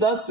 10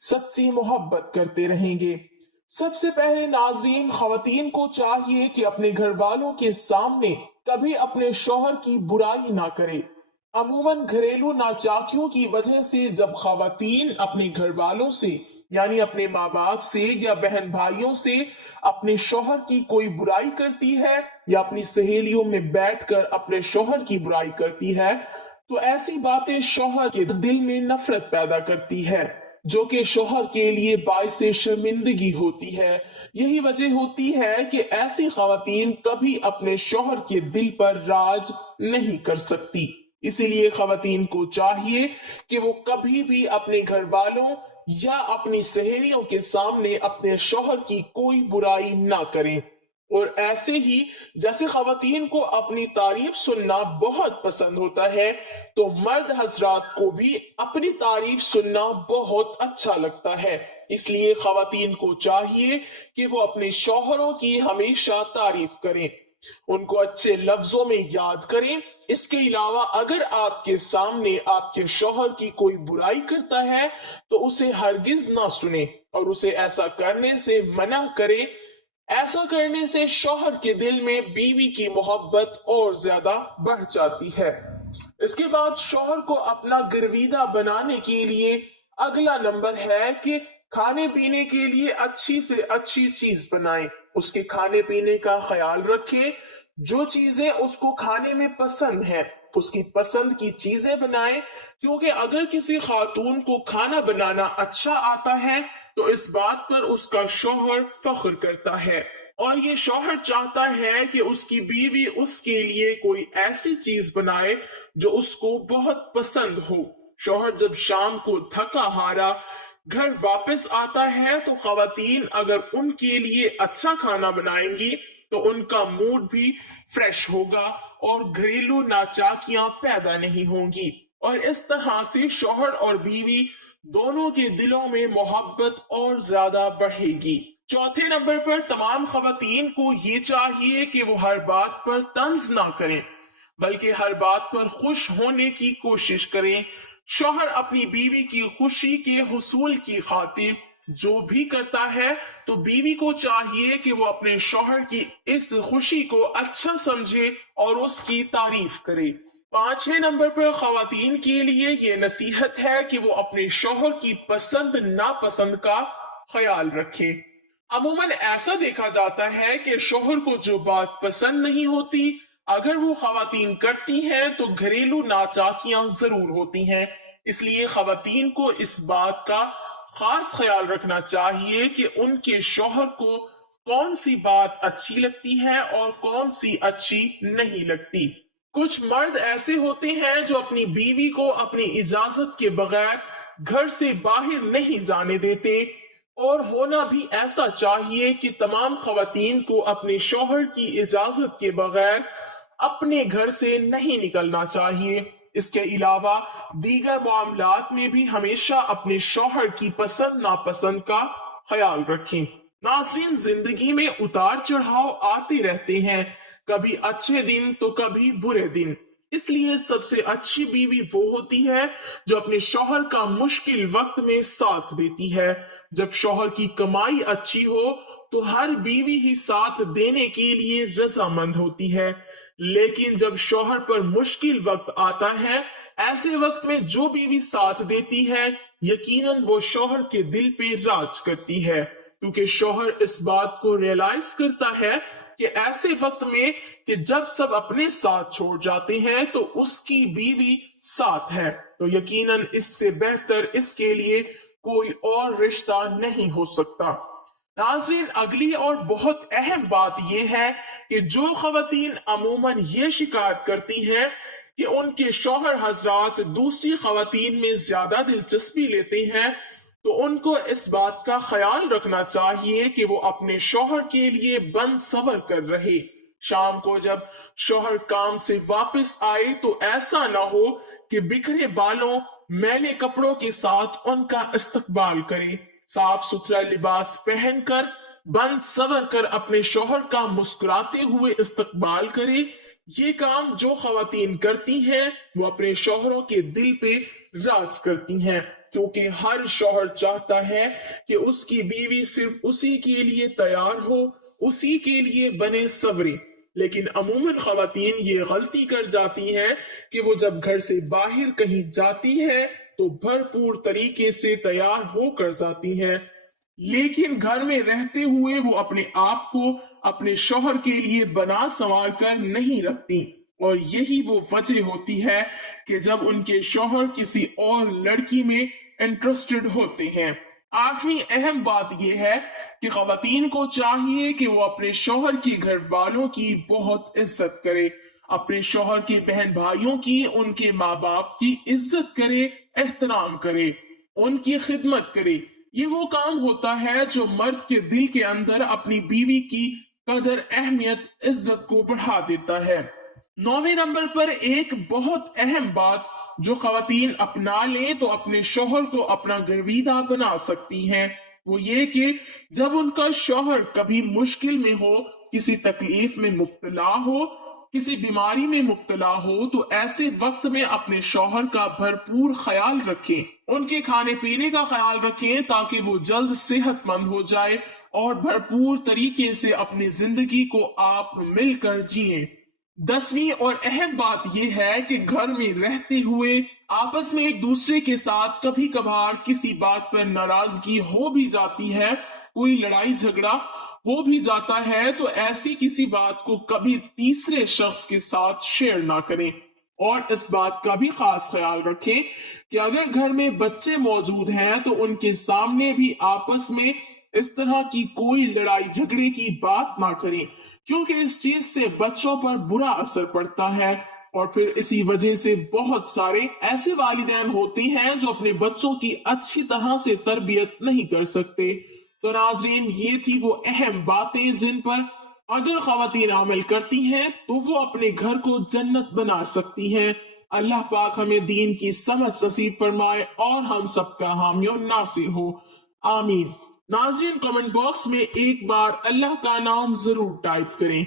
سچی محبت کرتے رہیں گے۔ سب سے پہلے ناظرین، خواتین کو چاہیے کہ اپنے گھر والوں کے سامنے کبھی اپنے شوہر کی برائی نہ کرے۔ عموماً گھریلو ناچاکیوں کی وجہ سے جب خواتین اپنے گھر والوں سے یعنی اپنے ماں باپ سے یا بہن بھائیوں سے اپنے شوہر کی کوئی برائی کرتی ہے یا اپنی سہیلیوں میں بیٹھ کر اپنے شوہر کی برائی کرتی ہے تو ایسی باتیں شوہر کے دل میں نفرت پیدا کرتی ہے، جو کہ شوہر کے لیے باعث شرمندگی ہوتی ہے۔ یہی وجہ ہوتی ہے کہ ایسی خواتین کبھی اپنے شوہر کے دل پر راج نہیں کر سکتی۔ اسی لیے خواتین کو چاہیے کہ وہ کبھی بھی اپنے گھر والوں یا اپنی سہیلیوں کے سامنے اپنے شوہر کی کوئی برائی نہ کریں۔ اور ایسے ہی جیسے خواتین کو اپنی تعریف سننا بہت پسند ہوتا ہے تو مرد حضرات کو بھی اپنی تعریف سننا بہت اچھا لگتا ہے۔ اس لیے خواتین کو چاہیے کہ وہ اپنے شوہروں کی ہمیشہ تعریف کریں، ان کو اچھے لفظوں میں یاد کریں۔ اس کے علاوہ اگر آپ کے سامنے آپ کے شوہر کی کوئی برائی کرتا ہے تو اسے ہرگز نہ سنیں اور اسے ایسا کرنے سے منع کریں۔ ایسا کرنے سے شوہر کے دل میں بیوی کی محبت اور زیادہ بڑھ جاتی ہے۔ اس کے بعد شوہر کو اپنا گرویدہ بنانے کے لیے اگلا نمبر ہے کہ کھانے پینے کے لیے اچھی سے اچھی چیز بنائیں، اس کے کھانے پینے کا خیال رکھیں، جو چیزیں اس کو کھانے میں پسند ہیں اس کی پسند کی چیزیں بنائیں، کیونکہ اگر کسی خاتون کو کھانا بنانا اچھا آتا ہے تو اس بات پر اس کا شوہر فخر کرتا ہے اور یہ شوہر چاہتا ہے کہ اس کی بیوی اس کے لیے کوئی ایسی چیز بنائے جو اس کو بہت پسند ہو۔ شوہر جب شام کو تھکا ہارا گھر واپس آتا ہے تو خواتین اگر ان کے لیے اچھا کھانا بنائیں گی تو ان کا موڈ بھی فریش ہوگا اور گھریلو ناچاکیاں پیدا نہیں ہوں گی، اور اس طرح سے شوہر اور بیوی دونوں کے دلوں میں محبت اور زیادہ بڑھے گی۔ چوتھے نمبر پر تمام خواتین کو یہ چاہیے کہ وہ ہر بات پر طنز نہ کریں بلکہ ہر بات پر خوش ہونے کی کوشش کریں۔ شوہر اپنی بیوی کی خوشی کے حصول کی خاطر جو بھی کرتا ہے تو بیوی کو چاہیے کہ وہ اپنے شوہر کی اس خوشی کو اچھا سمجھے اور اس کی تعریف کرے۔ پانچویں نمبر پر خواتین کے لیے یہ نصیحت ہے کہ وہ اپنے شوہر کی پسند ناپسند کا خیال رکھیں۔ عموماً ایسا دیکھا جاتا ہے کہ شوہر کو جو بات پسند نہیں ہوتی اگر وہ خواتین کرتی ہیں تو گھریلو ناچاکیاں ضرور ہوتی ہیں۔ اس لیے خواتین کو اس بات کا خاص خیال رکھنا چاہیے کہ ان کے شوہر کو کون سی بات اچھی لگتی ہے اور کون سی اچھی نہیں لگتی۔ کچھ مرد ایسے ہوتے ہیں جو اپنی بیوی کو اپنی اجازت کے بغیر گھر سے باہر نہیں جانے دیتے، اور ہونا بھی ایسا چاہیے کہ تمام خواتین کو اپنے شوہر کی اجازت کے بغیر اپنے گھر سے نہیں نکلنا چاہیے۔ اس کے علاوہ دیگر معاملات میں بھی ہمیشہ اپنے شوہر کی پسند ناپسند کا خیال رکھیں۔ ناظرین، زندگی میں اتار چڑھاؤ آتے رہتے ہیں، کبھی اچھے دن تو کبھی برے دن۔ اس لیے سب سے اچھی بیوی وہ ہوتی ہے جو اپنے شوہر کا مشکل وقت میں ساتھ دیتی ہے۔ جب شوہر کی کمائی اچھی ہو تو ہر بیوی ہی ساتھ دینے کے لیے رضامند ہوتی ہے، لیکن جب شوہر پر مشکل وقت آتا ہے ایسے وقت میں جو بیوی ساتھ دیتی ہے یقیناً وہ شوہر کے دل پہ راج کرتی ہے، کیونکہ شوہر اس بات کو ریئلائز کرتا ہے کہ ایسے وقت میں کہ جب سب اپنے ساتھ چھوڑ جاتے ہیں تو اس کی بیوی ساتھ ہے، تو یقیناً اس سے بہتر اس کے لیے کوئی اور رشتہ نہیں ہو سکتا۔ ناظرین، اگلی اور بہت اہم بات یہ ہے کہ جو خواتین عموماً یہ شکایت کرتی ہیں کہ ان کے شوہر حضرات دوسری خواتین میں زیادہ دلچسپی لیتے ہیں تو ان کو اس بات کا خیال رکھنا چاہیے کہ وہ اپنے شوہر کے لیے بند صبر کر رہے۔ شام کو جب شوہر کام سے واپس آئے تو ایسا نہ ہو کہ بکھرے بالوں میلے کپڑوں کے ساتھ ان کا استقبال کرے۔ صاف ستھرا لباس پہن کر بند صبر کر اپنے شوہر کا مسکراتے ہوئے استقبال کرے۔ یہ کام جو خواتین کرتی ہیں وہ اپنے شوہروں کے دل پہ راج کرتی ہیں۔ کیونکہ ہر شوہر چاہتا ہے کہ اس کی بیوی صرف اسی کے لیے تیار ہو، اسی کے لیے بنے سورے، لیکن عموماً خواتین یہ غلطی کر جاتی ہیں کہ وہ جب گھر سے باہر کہیں جاتی ہے تو بھرپور طریقے سے تیار ہو کر جاتی ہیں، لیکن گھر میں رہتے ہوئے وہ اپنے آپ کو اپنے شوہر کے لیے بنا سنوار کر نہیں رکھتی، اور یہی وہ وجہ ہوتی ہے کہ جب ان کے شوہر کسی اور لڑکی میں انٹرسٹڈ ہوتے ہیں۔ آٹھویں اہم بات یہ ہے کہ خواتین کو چاہیے کہ وہ اپنے شوہر کے گھر والوں کی بہت عزت کرے، اپنے شوہر کے بہن بھائیوں کی، ان کے ماں باپ کی عزت کرے، احترام کرے، ان کی خدمت کرے۔ یہ وہ کام ہوتا ہے جو مرد کے دل کے اندر اپنی بیوی کی قدر، اہمیت، عزت کو بڑھا دیتا ہے۔ 9ویں نمبر پر ایک بہت اہم بات جو خواتین اپنا لیں تو اپنے شوہر کو اپنا گرویدہ بنا سکتی ہیں، وہ یہ کہ جب ان کا شوہر کبھی مشکل میں ہو، کسی تکلیف میں مبتلا ہو، کسی بیماری میں مبتلا ہو، تو ایسے وقت میں اپنے شوہر کا بھرپور خیال رکھیں، ان کے کھانے پینے کا خیال رکھیں تاکہ وہ جلد صحت مند ہو جائے اور بھرپور طریقے سے اپنی زندگی کو آپ مل کر جئیں۔ 10ویں اور اہم بات یہ ہے کہ گھر میں رہتے ہوئے آپس میں ایک دوسرے کے ساتھ کبھی کبھار کسی بات پر ناراضگی ہو بھی جاتی ہے، کوئی لڑائی جھگڑا ہو بھی جاتا ہے، تو ایسی کسی بات کو کبھی تیسرے شخص کے ساتھ شیئر نہ کریں، اور اس بات کا بھی خاص خیال رکھیں کہ اگر گھر میں بچے موجود ہیں تو ان کے سامنے بھی آپس میں اس طرح کی کوئی لڑائی جھگڑے کی بات نہ کریں، کیونکہ اس چیز سے بچوں پر برا اثر پڑتا ہے، اور پھر اسی وجہ سے بہت سارے ایسے والدین ہوتے ہیں جو اپنے بچوں کی اچھی طرح سے تربیت نہیں کر سکتے۔ تو ناظرین، یہ تھی وہ اہم باتیں جن پر اگر خواتین عمل کرتی ہیں تو وہ اپنے گھر کو جنت بنا سکتی ہیں۔ اللہ پاک ہمیں دین کی سمجھ نصیب فرمائے اور ہم سب کا حامی و ناصر ہو، آمین۔ ناظرین، کمنٹ باکس میں ایک بار اللہ کا نام ضرور ٹائپ کریں۔